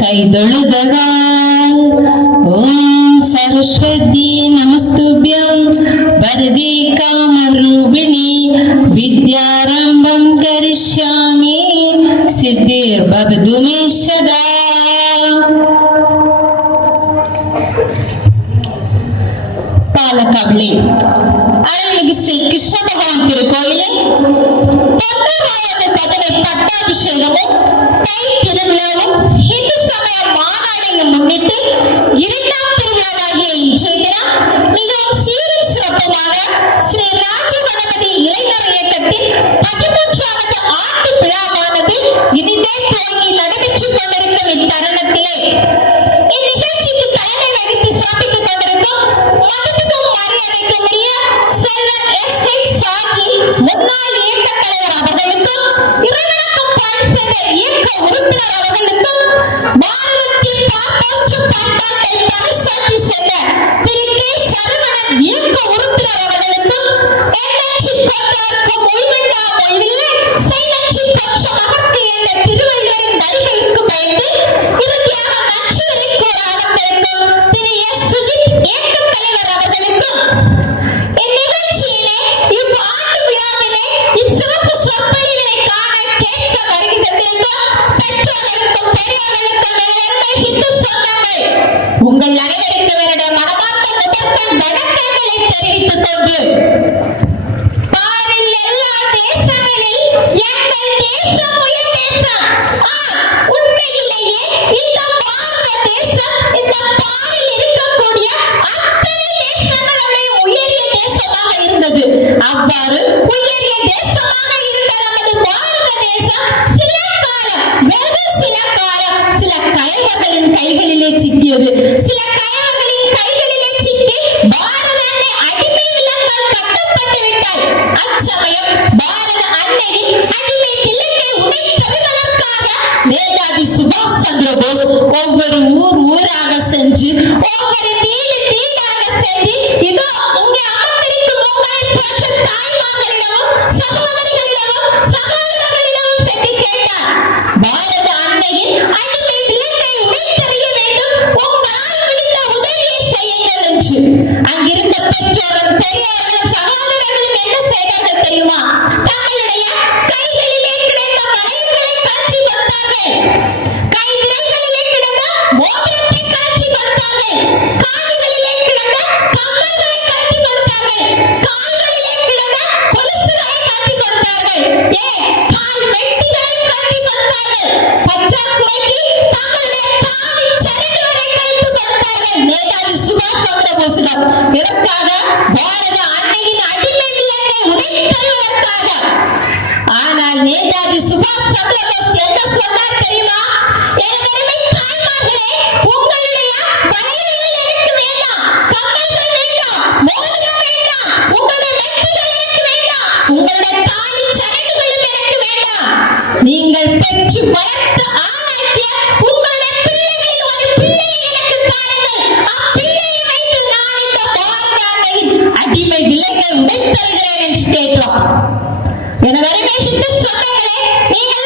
கைதொழுததால் ஓம் சரஸ்வதி நமஸ்துபியம் வரதி காமரூபிணி வித்யாரம்பம் கரிஷ்யாமி சித்திர் பவது மே சதா பாலகாவிலே அருள்மிகு ஸ்ரீ பத்மநாபத்தினை பட்டாபிஷேகமும் தை திருவிழாவும் இந்து சமய மாநாடையும் முன்னிட்டு இரண்டாம் திருவிழாவாகிய இன்றைய தினம் அவ்வாறு உயரிய தேசமாக இருந்த பாரத தேசம் சில காலம் வெறும் சில காலம் சில கலைவர்களின் கைகளிலே சிக்கியது. சில கலைவர்களின் கைகளிலே சிக்கி பாரத அடிமை விலங்கால் கட்டப்பட்டு விட்டால் அச்சமயம் பாரத அன்னையின் அடிமை விலங்கை உடைத்தருவதற்காக நேதாஜி சுபாஷ் சந்திர போஸ் ஒவ்வொரு ஊர் ஊராக சென்று ஒவ்வொரு வீடு భారత பூசினோம் இதற்காக பாரத அன்னையின் அடிமை விலங்கை உடைத்தருவதற்காக ஆனால் நேதாஜி சுபாஷ் சந்திர என்ன சொன்னார் தெரியுமா? எனவே 你准备你应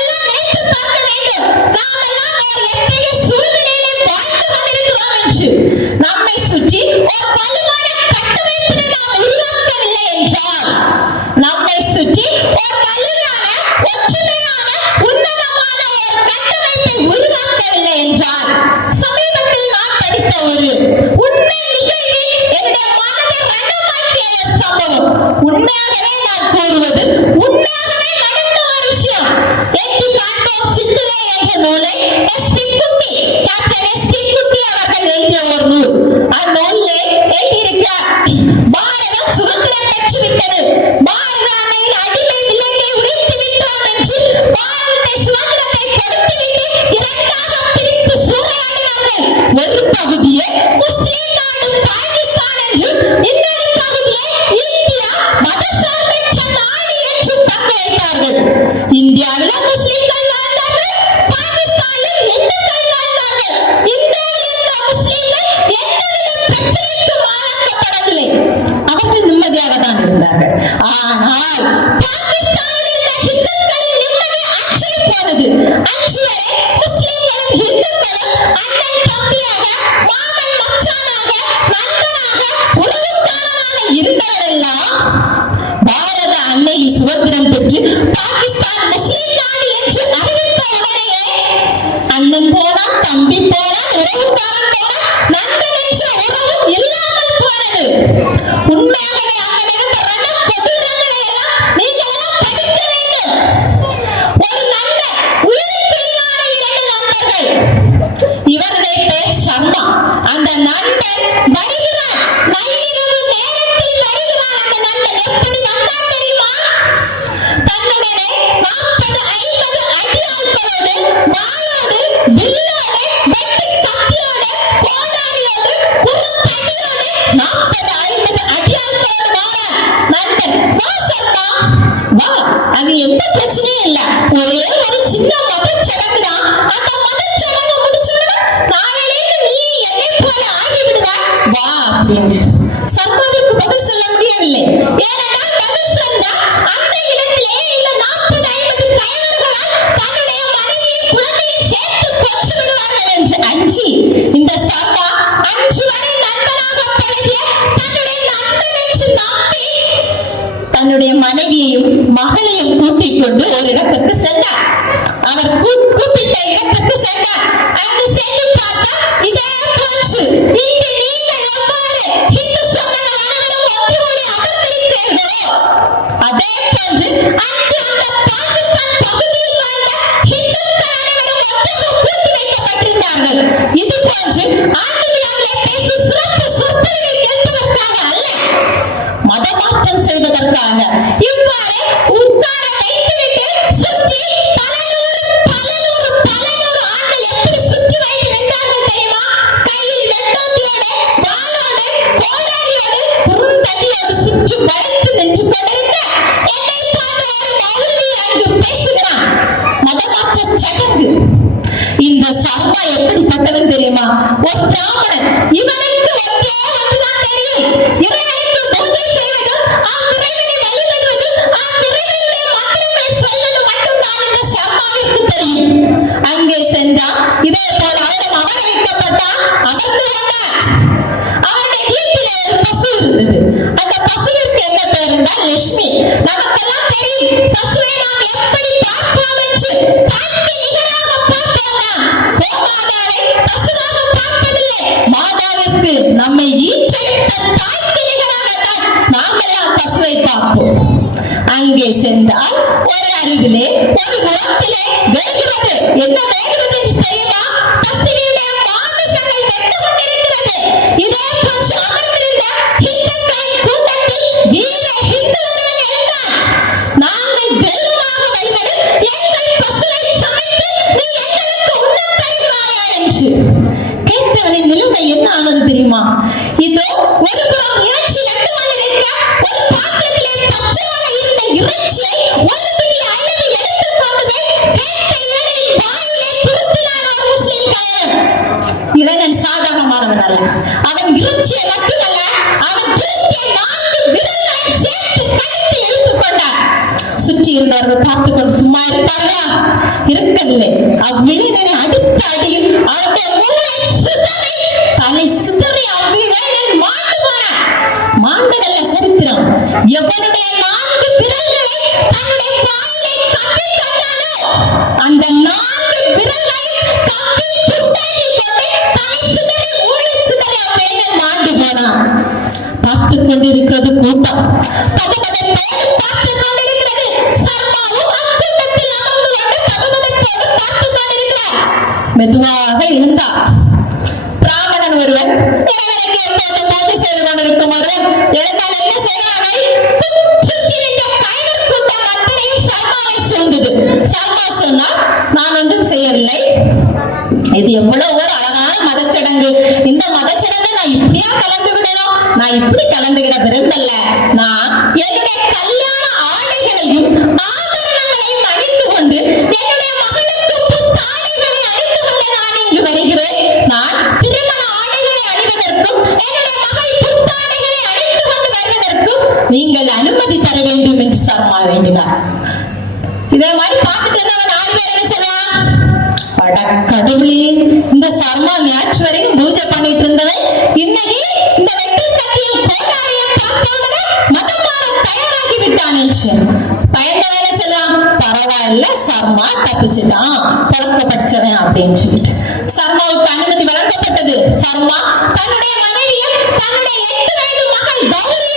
ஒரு அந்த உள்ளே எழுதியிருக்க again. I can't மனைவியையும் மகளையும் கூட்டிக் கொண்டு ஒரு இடத்திற்கு சென்றார். அவர் கூப்பிட்ட இடத்திற்கு சென்றார். அங்கு சென்று பார்த்தா இதே போன்று அந்த பாகிஸ்தான் பகுதியில் வாழ்ந்த இந்துக்கள் அனைவரும் ஒன்றாக கூட்டி வைக்கப்பட்டிருந்தார்கள். சென்றால் ஒரு அருகிலே ஒரு முகத்திலே வருகிறது என்ன வேறு கொண்டிருந்தவர்கள் பார்த்து கொண்டு சும்மா இருப்பார்களா இருக்கவில்லை. அவ்விளைஞனை அடித்த அடியில் தலை சிதறி அவ்விளைஞன் மாண்டு போனான். மாண்டதல்ல சரித்திரம். எவனுடைய நான்கு பிறர்களை தன்னுடைய மெதுவாக இருந்தார் பிராமணன் ஒருவன் இறைவனுக்கு எப்போது பூஜை நான் ஒன்றும் செய்யவில்லை. இது எவ்வளவு ஒரு அழகான மதச்சடங்கு. இந்த மதச்சடங்கு நான் இப்படியா கலந்து விடணும்? நான் இப்படி கலந்துகிட விரும்பல. நான் நீங்கள் அனுமதி தர வேண்டும் என்று சர்மா வேண்டினார். இதே மாதிரி பார்த்துட்டு இருந்தவன் ஆறு பேர் நினைச்சதா பட இந்த சர்மா நேற்று வரைக்கும் பூஜை பண்ணிட்டு இருந்தவன் இன்னைக்கு இந்த வெட்டி கத்தியும் மதம் மாற தயாராகி விட்டான் என்று. பயந்தவன் நினைச்சதா பரவாயில்ல சர்மா தப்பிச்சுதான் பிறக்க படிச்சவன் அப்படின்னு சொல்லிட்டு. சர்மாவுக்கு அனுமதி வழங்கப்பட்டது. சர்மா தன்னுடைய மனைவியும் தன்னுடைய எட்டு வயது மகள் கௌரி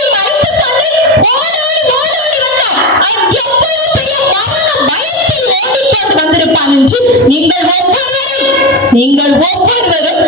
காலம் என்று நீங்கள் ஒவ்வொருவரும் நீங்கள் ஒவ்வொருவரும்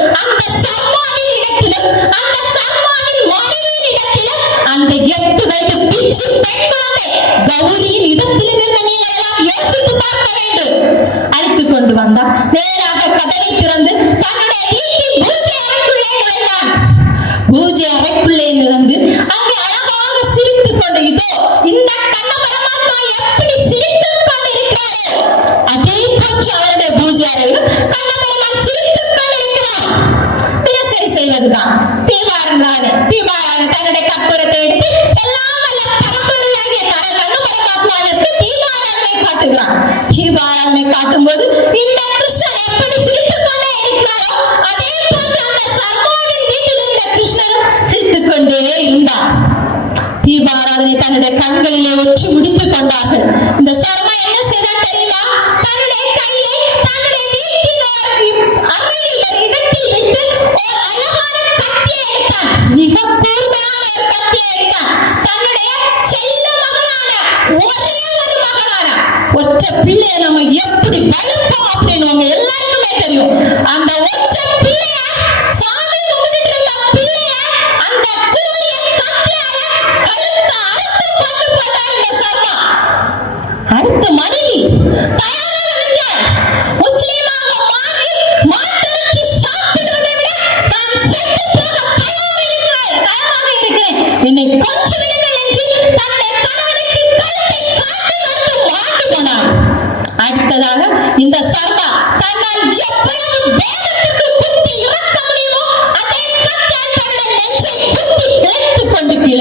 பிள்ளையை நம்ம எப்படி பழுப்போம் அப்படின்னு உங்க எல்லாருக்குமே தெரியும். அந்த ஒற்றை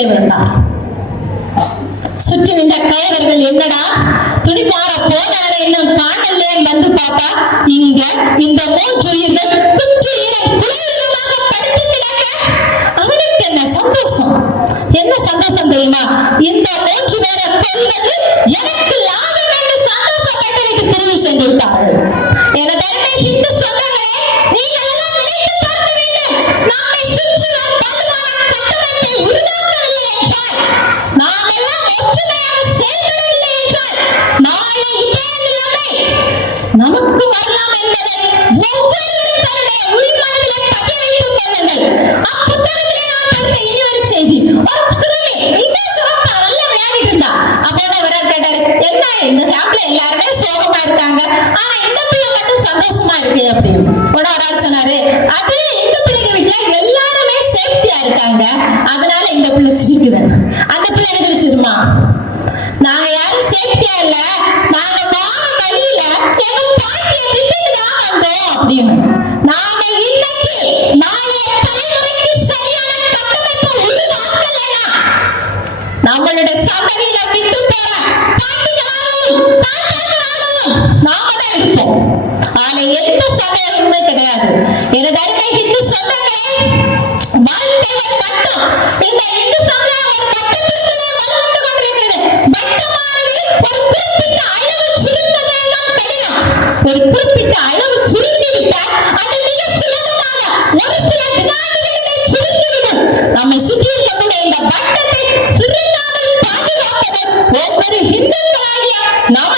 விழுந்தார் சுற்றி நின்ற கயவர்கள் என்னடா? துணிமாற போனார இன்னும் காணலே வந்து பார்த்தா இங்க இந்த மூன்று உயிர்கள் அவனுக்கு என்ன சந்தோஷம்? என்ன சந்தோஷம் தெரியுமா? இந்த மூன்று பேரை கொள்வது எனக்கு லாபம் என்று சந்தோஷப்பட்டவருக்கு தெரிவு சென்று விட்டார்கள். எனது இந்து சொந்த வேண்டும் என்பதை ஒவ்வொருவரும் தன்னுடைய நம்மளுடைய சபையில் ಒಬ್ಬರು ಹಿಂದಕ್ಕರಾಗಿ ನಮ್ಮ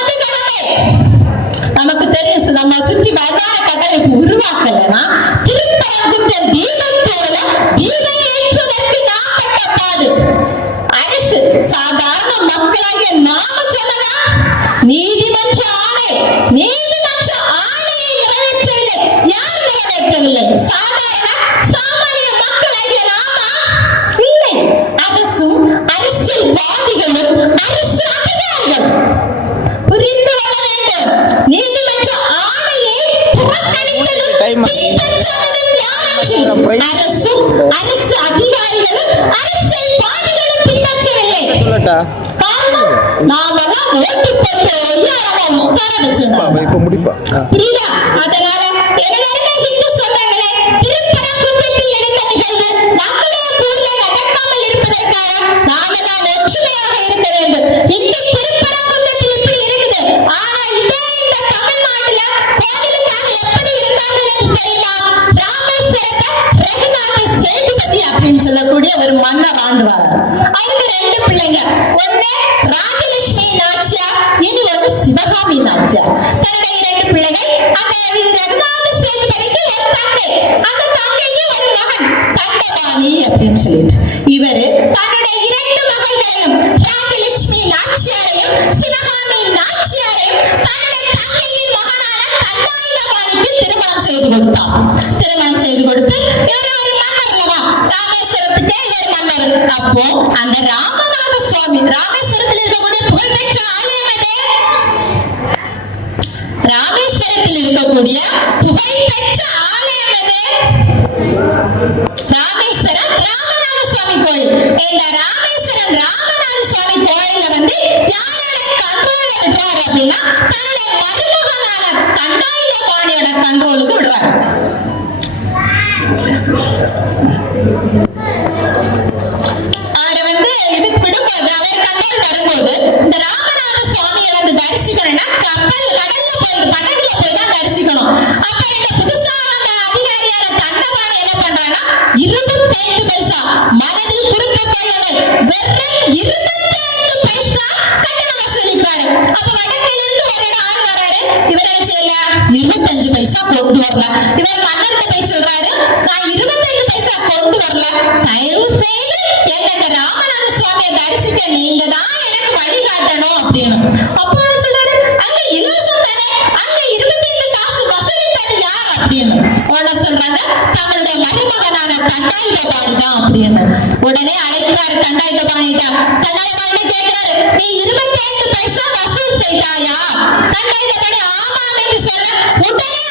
அரசும் அரசு அதிகாரிகளும் அரசியல்வாதிகளும் பின்பற்றவில்லை சொல்லட்டா காரணம் நாமெல்லாம் ஓட்டு போட்டு எல்லாரும் உட்கார வச்சிருந்தோம் இப்ப முடிப்பா புரியுதா அதனால எல்லாருமே இந்து சொந்தங்களே திருப்பரங்குன்றத்தில் நடந்த நிகழ்வு நம்முடைய பூஜை நடக்காமல் இருப்பதற்காக நாமெல்லாம் ஒற்றுமையாக இருக்க வேண்டும் இந்த திருப்பரங்குன்றத்தில் இப்படி இருக்குது? ஆனா இதே இந்த தமிழ்நாட்டுல கோவில் சேதுபதி அப்படின்னு சொல்லக்கூடிய ஒரு மன்னர் ஆண்டுவார். அவருக்கு ரெண்டு பிள்ளைங்க. ஒண்ணு ராஜலட்சுமி நாச்சியார் இனி வந்து சிவகாமி நாச்சியார். தன்னுடைய இரண்டு பிள்ளைகள். அந்த ரகுநாத சேதுபதிக்கு ஒரு தங்கை. அந்த தங்கைக்கு ஒரு மகன். தண்டபாணி அப்படின்னு சொல்லிட்டு. புகழ்பெற்ற ஆலயம் எது ராமேஸ்வரம் ராமநாத சுவாமி கோயில். இந்த ராமேஸ்வரம் ராமநாத சுவாமி கோயில்ல வந்து யாரோட கண்ட்ரோல் விடுறாரு அப்படின்னா தன்னுடைய மருமகனான தண்டாயுத பாணியோட கண்ட்ரோலுக்கு விடுறாரு வந்து இதுக்கு விடும்போது அவர் கண்ட்ரோல் வரும்போது இந்த ராமநாத சுவாமியை வந்து தரிசிக்கணும்னா கப்பல் கடல்ல போய் படகுல போய் தான் தரிசிக்கணும். அப்ப இந்த புதுசா வந்த அதிகாரியான தண்டவாணி என்ன பண்றாங்கன்னா இருபத்தி ஐந்து பைசா மனதில் குறித்து கொள்ளுங்கள் வெறும் இருபத்தி ஐந்து பைசா கட்டணம் வசூலிக்கிறாரு. அப்ப வடக்கில் இருந்து ஒரு ஆள் வராரு இவர் என்ன செய்யல? இருபத்தஞ்சு பைசா கொண்டு வரல. இவர் மன்னர்கிட்ட போய் சொல்றாரு நான் இருபத்தஞ்சு பைசா கொண்டு வரல. தயவு செய்து என்ன ராமநாத சுவாமியை தரிசிக்க நீங்க தான் எனக்கு வழி காட்டணும். அப்படின்னு. அப்போ கேட்கிறாரு அழைக்கிறாரு தண்டாயுதபாணிட்ட தண்டாயுதபாணி கேட்கிறாரு. நீ இருபத்தி ஐந்து பைசா வசூல் செய்தாயா? தண்டாயுதபாணி ஆமாம் என்று சொல்ல உடனே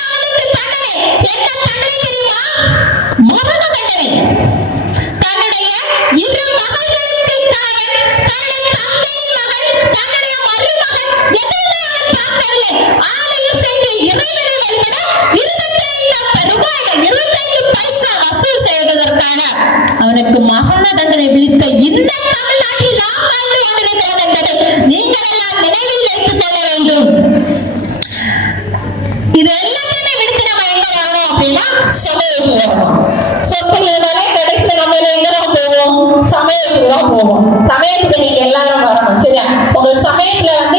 தான் போவோம் சமயத்துக்கு நீங்க எல்லாரும் வரணும். சரியா? உங்க சமயத்துல வந்து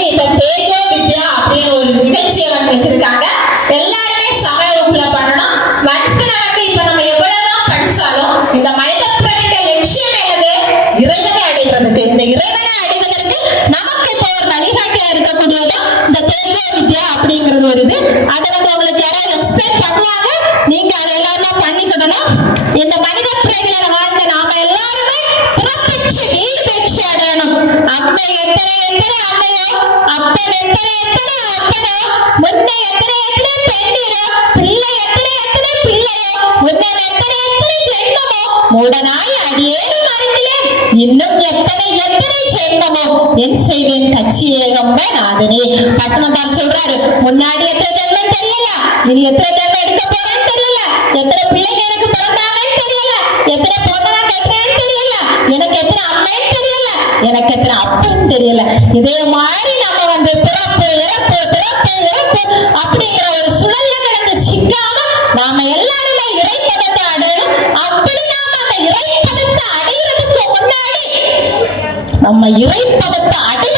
மூடனாய் அடியேனும் அறிந்திலேன் இன்னும் எத்தனை எத்தனை சேர்ந்தமோ என் செய்வேன் கட்சி ஏகம்ப நாதனே பட்டணத்தார் சொல்றாரு முன்னாடி எத்தனை ஜென்மம் தெரியல? இனி எத்தனை ஜென்மம் எடுக்க போறேன்னு தெரியல? எத்தனை பிள்ளைங்க எனக்கு பிறந்தாங்கன்னு தெரியல? எத்தனை பொண்ணா கட்டுறேன்னு தெரியல? எனக்கு எத்தனை அம்மைன்னு தெரியல? எனக்கு எத்தனை அப்பன்னு தெரியல? இதே மாதிரி நம்ம இறைப்பதத்தை அடைய